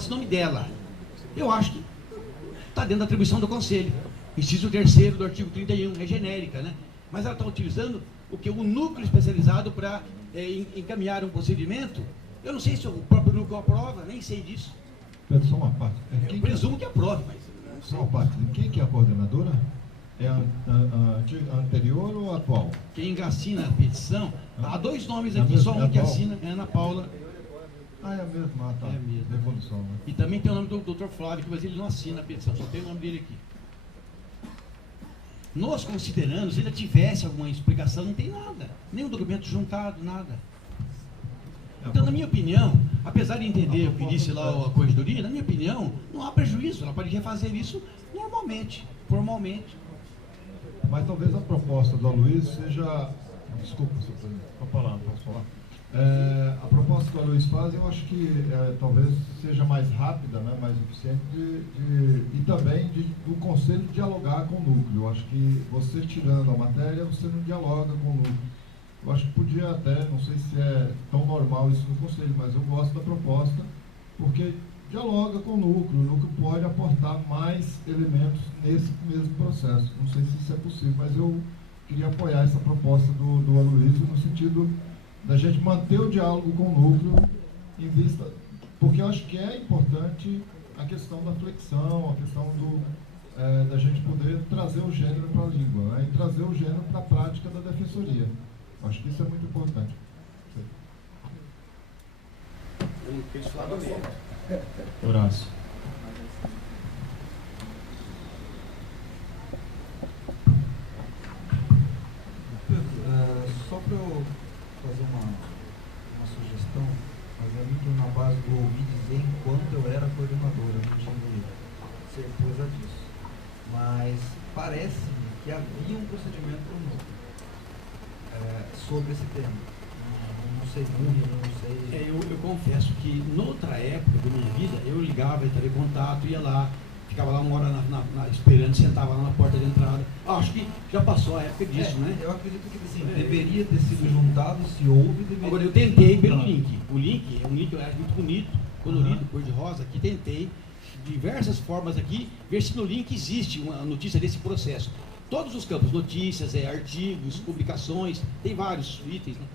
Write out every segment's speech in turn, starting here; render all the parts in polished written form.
esse nome dela. Eu acho que está dentro da atribuição do Conselho. Inciso 3º do artigo 31, é genérica, né? Mas ela está utilizando o núcleo especializado para encaminhar um procedimento. Eu não sei se o próprio núcleo aprova, nem sei disso. Pedro, só uma parte. Eu presumo que aprove, mas... Só uma parte. Quem que é a coordenadora? É a anterior ou a atual? Quem assina a petição, há dois nomes aqui, só um que assina, é Ana Paula. Ah, é mesmo? Ah, tá. É mesmo. Devolução, né? E também tem o nome do Dr. Flávio, mas ele não assina a petição, só tem o nome dele aqui. Nós considerando, se ainda tivesse alguma explicação, não tem nada. Nenhum documento juntado, nada. Então, na minha opinião, apesar de entender o que disse lá a corregedoria, na minha opinião, não há prejuízo. Ela pode refazer isso normalmente, formalmente. Mas talvez a proposta do Aloysio seja... Desculpa, senhor presidente. Pode falar, posso falar? A proposta que o Aloysio faz, eu acho que talvez seja mais rápida, né, mais eficiente e também do Conselho dialogar com o núcleo. Eu acho que você tirando a matéria, você não dialoga com o núcleo. Eu acho que podia até, não sei se é tão normal isso no Conselho, mas eu gosto da proposta, porque dialoga com o núcleo pode aportar mais elementos nesse mesmo processo. Não sei se isso é possível, mas eu queria apoiar essa proposta do Aloysio no sentido da gente manter o diálogo com o núcleo em vista, porque eu acho que é importante a questão da flexão, a questão da gente poder trazer o gênero para a língua, né, e trazer o gênero para a prática da defensoria. Acho que isso é muito importante. Horácio. Só para eu fazer uma sugestão, mas é muito na base do ouvir dizer enquanto eu era coordenadora, não tive certeza disso. Mas parece-me que havia um procedimento sobre esse tema. Não sei muito, não sei... Eu confesso que, noutra época da minha vida, eu ligava, entrava em contato, ia lá, ficava lá uma hora esperando, sentava lá na porta de entrada. Acho que já passou a época disso, né? Eu acredito que assim, deveria ter sido juntado, se houve, deveria... Agora, eu tentei pelo link. O link é um link, eu acho muito bonito, colorido, cor de rosa. Aqui tentei, de diversas formas aqui, ver se no link existe uma notícia desse processo. Todos os campos, notícias, artigos, publicações, tem vários itens, né?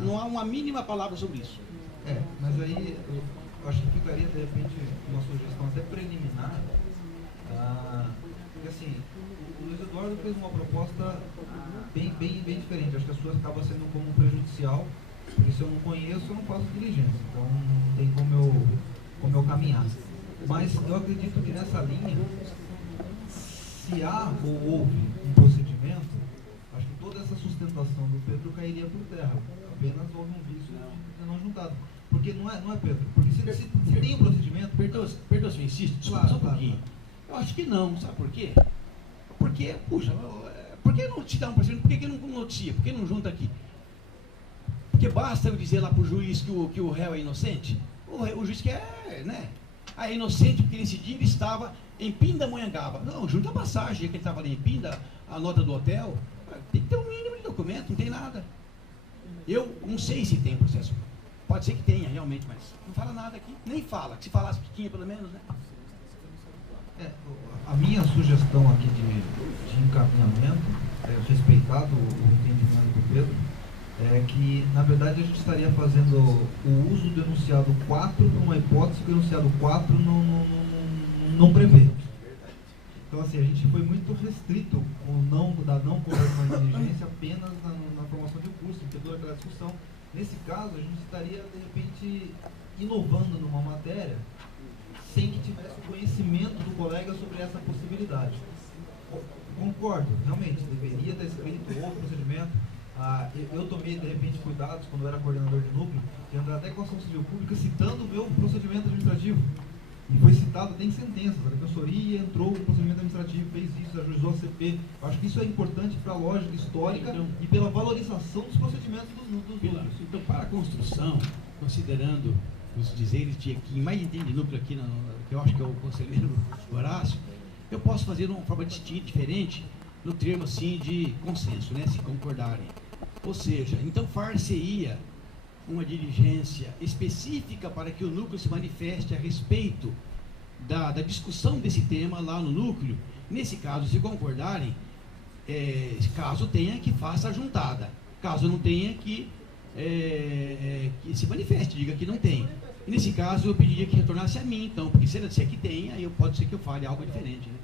Não há uma mínima palavra sobre isso. Mas aí eu acho que ficaria, de repente, uma sugestão até preliminar, porque assim, o Luiz Eduardo fez uma proposta bem diferente. Acho que a sua acaba sendo como prejudicial, porque se eu não conheço, eu não faço diligência, então não tem como eu caminhar. Mas eu acredito que nessa linha, se há ou houve um procedimento, acho que toda essa sustentação do Pedro cairia por terra. Apenas houve um vício de não juntado. Porque não é Pedro. Porque se tem um procedimento... Perdoa se eu insisto, só um pouquinho. Eu acho que não, sabe por quê? Porque, puxa, por que não te dá um procedimento? Por que não noticia? Por que não junta aqui? Porque basta eu dizer lá para o juiz que o réu é inocente? O juiz quer, né? É inocente porque nesse dia ele estava em Pindamonhangaba. Não, junta a passagem que ele estava ali em Pinda, a nota do hotel. Tem que ter um mínimo de documento, não tem nada. Eu não sei se tem processo. Pode ser que tenha, realmente, mas não fala nada aqui. Nem fala. Se falasse que tinha, pelo menos, né? A minha sugestão aqui de encaminhamento, respeitado o entendimento do Pedro, é que, na verdade, a gente estaria fazendo o uso do enunciado 4 para uma hipótese que o enunciado 4 não prevê. Então, assim, a gente foi muito restrito da não correção de diligência apenas na formação de curso, porque toda aquela discussão. Nesse caso, a gente estaria, de repente, inovando numa matéria sem que tivesse o conhecimento do colega sobre essa possibilidade. Concordo, realmente, deveria ter escrito outro procedimento. Eu tomei, de repente, cuidados quando eu era coordenador de núcleo, de entrar até com a ação civil pública citando o meu procedimento administrativo. E foi citado até em sentenças. A defensoria entrou no procedimento administrativo, fez isso, ajuizou a CP. Acho que isso é importante para a lógica histórica e pela valorização dos procedimentos dos núcleos. Então, para a construção, considerando os dizeres de quem mais entende núcleo aqui, que eu acho que é o conselheiro Horácio, eu posso fazer de uma forma distinta, diferente, no termo assim de consenso, né, se concordarem. Ou seja, então far-se-ia uma diligência específica para que o núcleo se manifeste a respeito da discussão desse tema lá no núcleo. Nesse caso, se concordarem, caso tenha, que faça a juntada. Caso não tenha, que se manifeste, diga que não tem. E nesse caso, eu pediria que retornasse a mim, então, porque se é que tem, aí pode ser que eu fale algo diferente, né?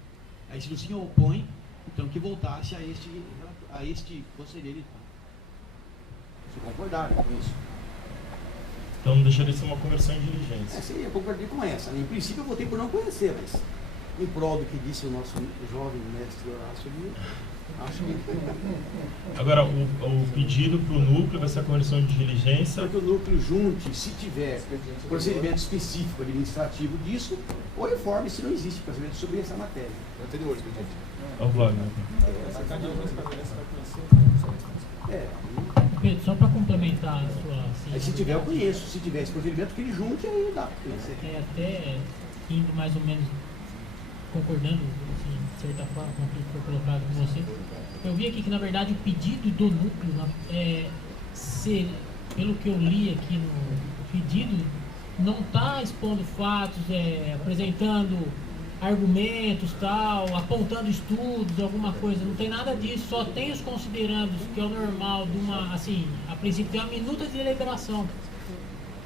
Aí, se o senhor opõe, então que voltasse a este conselheiro. Se concordarem com isso. Então não deixaria de ser uma conversão em diligência. Sim, eu concordei com essa. Em princípio eu votei por não conhecer, mas em prol do que disse o nosso jovem mestre Horácio ali, acho que... Agora, o pedido para o núcleo vai ser a conversão de diligência. Para que o núcleo junte, se tiver procedimento específico administrativo disso, ou reforme se não existe procedimento sobre essa matéria. Anterior, expediente. Ao Wagner. Pedro, só para complementar a sua... Assim, Aí, se tiver, eu conheço. Se tiver esse procedimento, que ele junte, aí dá para conhecer. Até indo mais ou menos, concordando, assim, de certa forma, com o que foi colocado com você, eu vi aqui que, na verdade, o pedido do núcleo, pelo que eu li aqui no pedido, não está expondo fatos, apresentando argumentos, tal, apontando estudos, alguma coisa, não tem nada disso, só tem os considerandos, que é o normal de uma, assim, a princípio tem uma minuta de deliberação.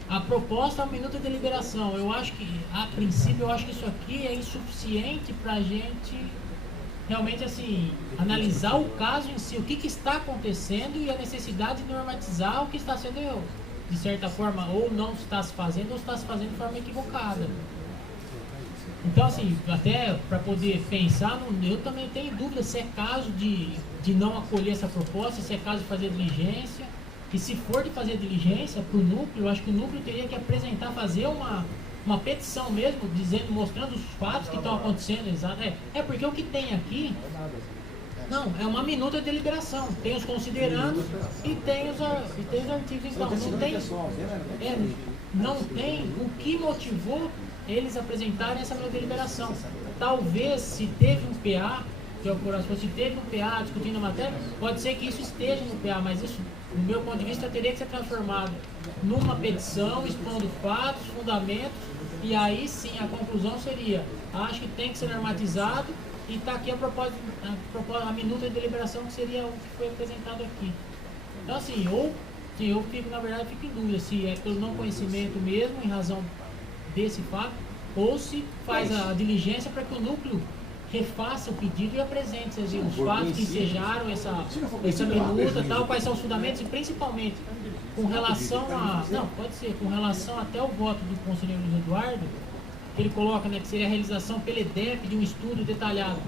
A proposta é uma minuta de deliberação. Eu acho que, a princípio, eu acho que isso aqui é insuficiente para a gente realmente, assim, analisar o caso em si, o que está acontecendo e a necessidade de normatizar o que está sendo, de certa forma, ou não está se fazendo, ou está se fazendo de forma equivocada. Então, assim, até para poder pensar, eu também tenho dúvida se é caso de não acolher essa proposta, se é caso de fazer diligência. E se for de fazer diligência para o núcleo, eu acho que o núcleo teria que apresentar, fazer uma petição mesmo, dizendo, mostrando os fatos que estão acontecendo. Porque o que tem aqui, não, é uma minuta de deliberação. Tem os considerandos e tem os artigos. Então, não tem o que motivou eles apresentarem essa minha deliberação. Talvez, se teve um PA, que é o coração, se teve um PA discutindo a matéria, pode ser que isso esteja no PA, mas isso, no meu ponto de vista, teria que ser transformado numa petição, expondo fatos, fundamentos, e aí sim a conclusão seria, acho que tem que ser normatizado, e está aqui a minuta de deliberação, que seria o que foi apresentado aqui. Então, assim, eu fico, na verdade, fico em dúvida se é pelo não conhecimento mesmo, em razão desse fato, ou se faz a diligência para que o núcleo refaça o pedido e apresente os fatos que ensejaram essa minuta, tal, quais são os fundamentos, e principalmente com relação com relação até o voto do conselheiro Luiz Eduardo, que ele coloca, né, que seria a realização pela EDEP de um estudo detalhado.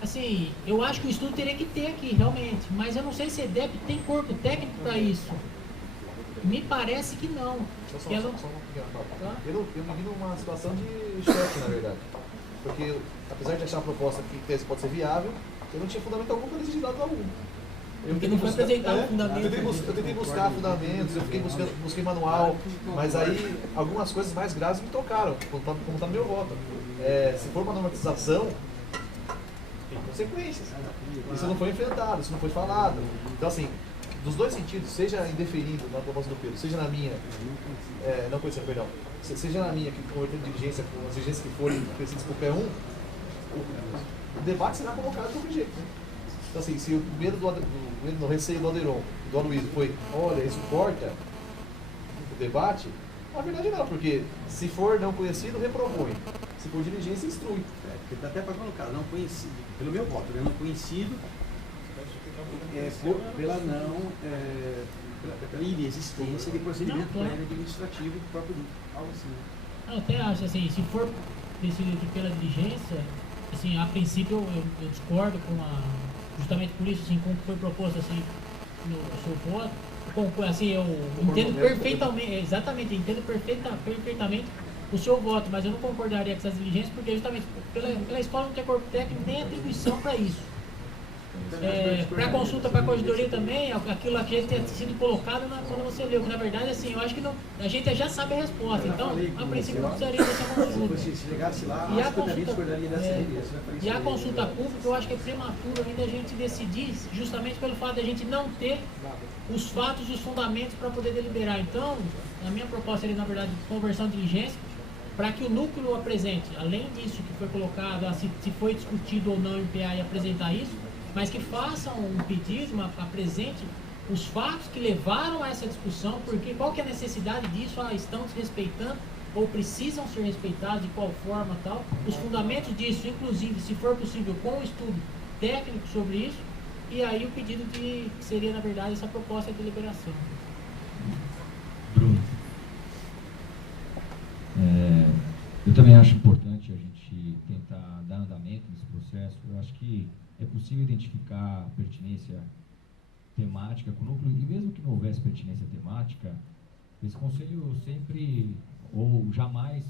Assim, eu acho que o estudo teria que ter aqui, realmente, mas eu não sei se a EDEP tem corpo técnico para isso. Me parece que não. Eu me vi numa situação de choque, na verdade. Porque, apesar de achar uma proposta que pode ser viável, eu não tinha fundamento algum para decidir dado algum. Porque não foi apresentar um fundamento. Eu tentei buscar fundamentos, eu busquei manual, mas aí algumas coisas mais graves me tocaram, como está no meu voto. Se for uma normatização, tem consequências. Isso não foi enfrentado, isso não foi falado. Então, assim, dos dois sentidos, seja indeferido na proposta do Pedro, seja na minha, não conhecer, perdão, seja na minha, que converter de diligência com as diligências que forem precisos por qualquer um, o debate será colocado de qualquer jeito. Né? Então, assim, se o medo do receio do Alderon, do Aloysio foi, olha, isso corta o debate, na verdade não, porque se for não conhecido, repropõe. Se for diligência, instrui. Porque dá até para colocar, não conhecido, pelo meu voto, né? Não conhecido, pela inexistência de procedimento administrativo do próprio grupo, algo assim. Eu até acho assim, se for decidido pela diligência, assim, a princípio eu discordo justamente por isso, assim, como foi proposto assim no seu voto, assim, eu entendo perfeitamente, exatamente, entendo perfeitamente o seu voto, mas eu não concordaria com essas diligências, porque justamente pela escola não ter corpo técnico nem atribuição para isso. Para consulta para a corregedoria também, aquilo que tem sido colocado quando você leu, que na verdade, assim, eu acho que não, a gente já sabe a resposta, então, a princípio não precisaria dessa consulta. E a consulta pública, eu acho que é prematuro ainda a gente decidir, justamente pelo fato de a gente não ter os fatos e os fundamentos para poder deliberar. Então, a minha proposta seria, na verdade, conversão de diligência, para que o núcleo apresente, além disso que foi colocado, se foi discutido ou não em PA e apresentar isso, mas que façam um pedido, apresente os fatos que levaram a essa discussão, porque qual que é a necessidade disso, estão desrespeitando ou precisam ser respeitados, de qual forma tal, os fundamentos disso, inclusive, se for possível, com um estudo técnico sobre isso, e aí o pedido que seria, na verdade, essa proposta de deliberação. Bruno. Eu também acho importante a gente tentar dar andamento nesse processo. Eu acho que é possível identificar pertinência temática com o núcleo, e mesmo que não houvesse pertinência temática, esse conselho sempre ou jamais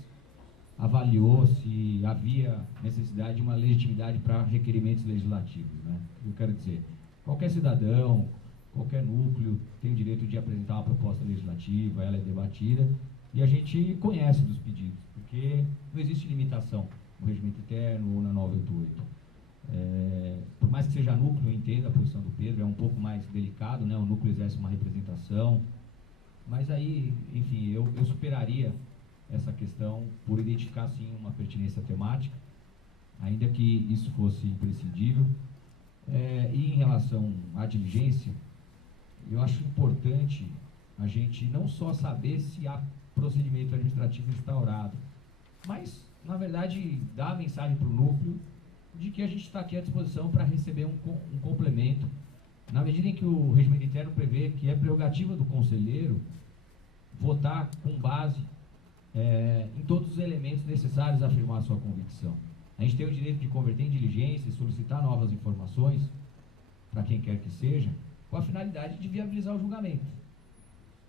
avaliou se havia necessidade de uma legitimidade para requerimentos legislativos, né? Eu quero dizer, qualquer cidadão, qualquer núcleo tem o direito de apresentar uma proposta legislativa, ela é debatida, e a gente conhece dos pedidos, porque não existe limitação no regimento interno ou na 988. Por mais que seja núcleo, eu entendo a posição do Pedro, é um pouco mais delicado, né? O núcleo exerce uma representação, mas aí, enfim, eu superaria essa questão por identificar, sim, uma pertinência temática, ainda que isso fosse imprescindível. E em relação à diligência, eu acho importante a gente não só saber se há procedimento administrativo instaurado, mas, na verdade, dar a mensagem para o núcleo de que a gente está aqui à disposição para receber um complemento, na medida em que o regimento interno prevê que é prerrogativa do conselheiro votar com base em todos os elementos necessários a afirmar a sua convicção. A gente tem o direito de converter em diligência e solicitar novas informações para quem quer que seja, com a finalidade de viabilizar o julgamento.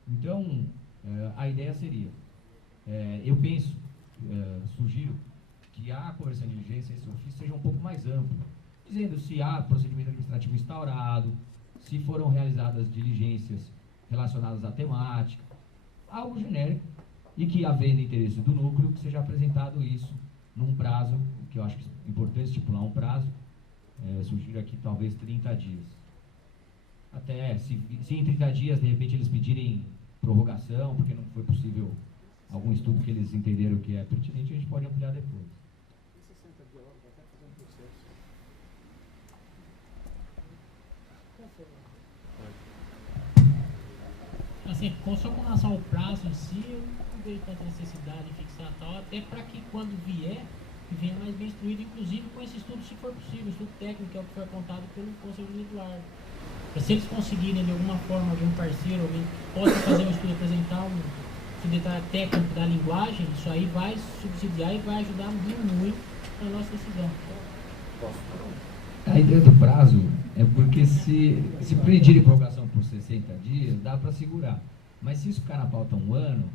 Então, a ideia seria, eu penso, sugiro que a conversão de diligência, esse ofício, seja um pouco mais amplo, dizendo se há procedimento administrativo instaurado, se foram realizadas diligências relacionadas à temática, algo genérico, e que, havendo interesse do núcleo, que seja apresentado isso num prazo, que eu acho importante estipular um prazo, sugiro aqui talvez 30 dias. Até, se em 30 dias, de repente, eles pedirem prorrogação, porque não foi possível algum estudo que eles entenderam que é pertinente, a gente pode ampliar depois. Assim, só com relação ao prazo em si, eu não vejo tanta necessidade de fixar tal, até para que quando vier, que venha mais bem instruído, inclusive com esse estudo, se for possível, estudo técnico, que é o que foi apontado pelo Conselho Eduardo. Se eles conseguirem, de alguma forma, algum parceiro, alguém possa fazer um estudo, apresentar um detalhe técnico da linguagem, isso aí vai subsidiar e vai ajudar muito na nossa decisão. A ideia do prazo é porque se pedirem prorrogação por 60 dias, dá para segurar. Mas se isso ficar na pauta um ano,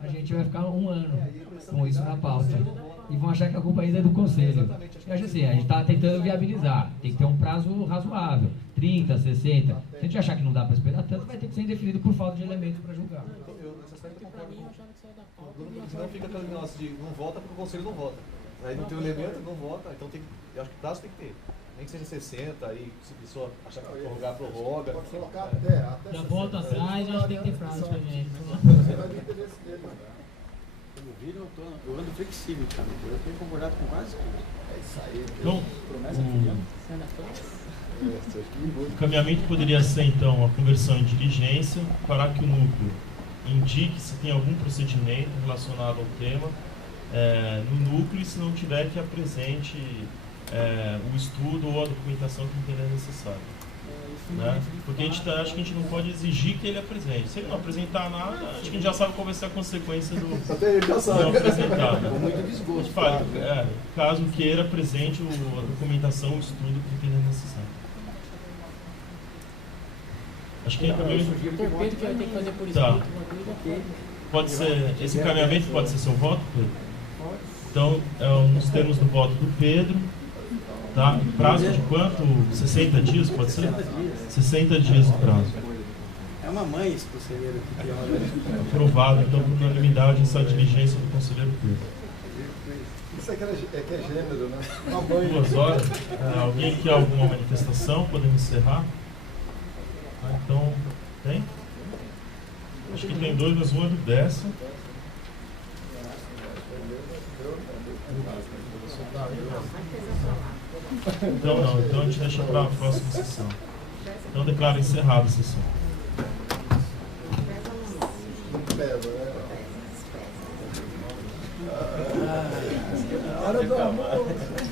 a gente vai ficar um ano com isso na pauta. E vão achar que a culpa ainda é do Conselho. Eu acho assim, a gente está tentando viabilizar. Tem que ter um prazo razoável. 30, 60. Se a gente achar que não dá para esperar tanto, vai ter que ser indefinido por falta de elementos para julgar. Eu, nesse aspecto, eu concordo com senão fica aquele negócio de não vota porque o Conselho não vota. Aí não tem o elemento, não vota. Então eu acho que prazo tem que ter. Nem que seja 60, aí se a pessoa achar que vai prorrogar, prorroga. Pode colocar até Já volto atrás, eu acho que tem que ter prazo também. Você vai ver interesse dele, né? Como viram, eu ando flexível, cara. Eu tenho concordado com quase tudo. É isso aí. Então, Promessa de o caminhamento poderia ser, então, a conversão em diligência, para que o núcleo indique se tem algum procedimento relacionado ao tema no núcleo, e se não tiver, que apresente o estudo ou a documentação que entender necessário. Né? Porque acho que a gente não pode exigir que ele apresente. Se ele não apresentar nada, acho que a gente já sabe qual vai ser a consequência do Até ele já sabe. não apresentar. Né? Com muito desgosto. Fale, caso queira, apresente a documentação, o estudo que entender necessário. Acho que encaminhamento... Pedro que vai ter que fazer por Tá. escrito. Pode ser, esse encaminhamento pode ser seu voto, Pedro? Então, nos termos do voto do Pedro, Tá? Prazo de quanto? 60 dias, pode ser? 60 dias o prazo. É uma mãe esse conselheiro aqui que olha. Aprovado, então, por unanimidade, essa diligência do conselheiro Pedro. Isso aqui é gênero, né? 2 horas. Alguém quer alguma manifestação? Podemos encerrar? Então, tem? Acho que tem 2, mas um é do Bessa. Então não, então a gente deixa para a próxima sessão. Então declaro encerrada a sessão. Hora do almoço.